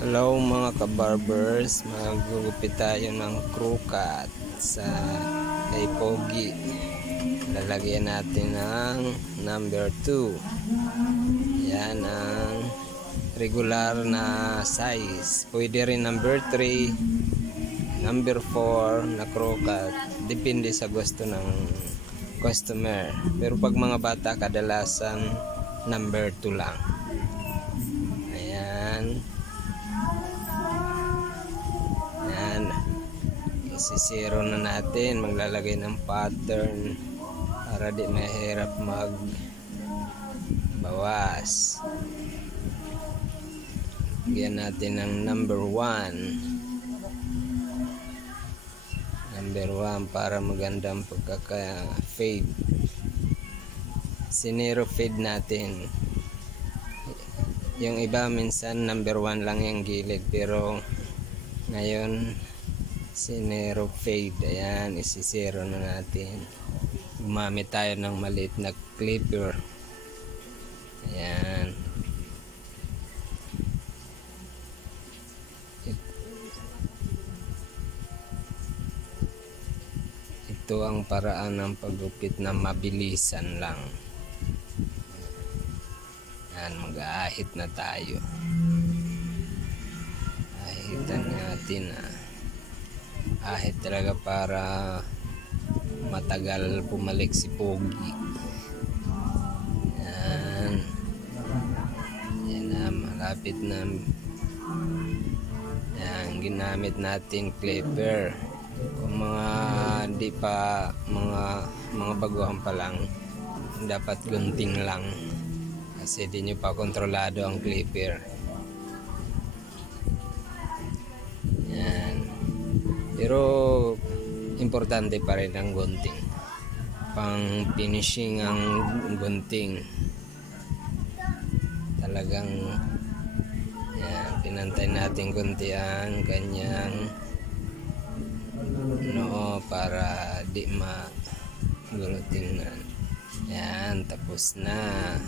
Hello mga ka-barbers, magugupit tayo ng crew cut sa kay Pogi. Lalagyan natin ng number 2. Yan ang regular na size. Pwede rin number 3, number 4 na crew cut. Depende sa gusto ng customer. Pero pag mga bata, kadalasan number 2 lang. Ayan. Isisiro na natin, maglalagay ng pattern para di mahirap magbawas. Lagyan natin ng number 1 para magandang pagkaka-fade. Sinero fade natin. Yung iba minsan number 1 lang yung gilid, pero ngayon sinero fade. Ayan, isisero na natin. Gumamit tayo ng maliit na clipper. Ayan. Ito ang paraan ng paggupit na mabilisan lang. Ayan, mag-aahit na tayo. Ahitan natin ahit talaga para matagal pumalik si Pogi. Yan. Yan na, malapit na. Yan, ginamit natin clipper. Kung mga di pa, mga baguhan pa lang, dapat gunting lang. Kasi di nyo pa kontrolado ang clipper. Pero importante pa rin ang gunting. Pang finishing ang gunting. Talagang yan, pinantay natin kunti ang kanyang noo para di magulo tingnan. Yan, tapos na.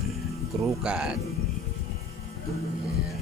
Crew cut. Yan.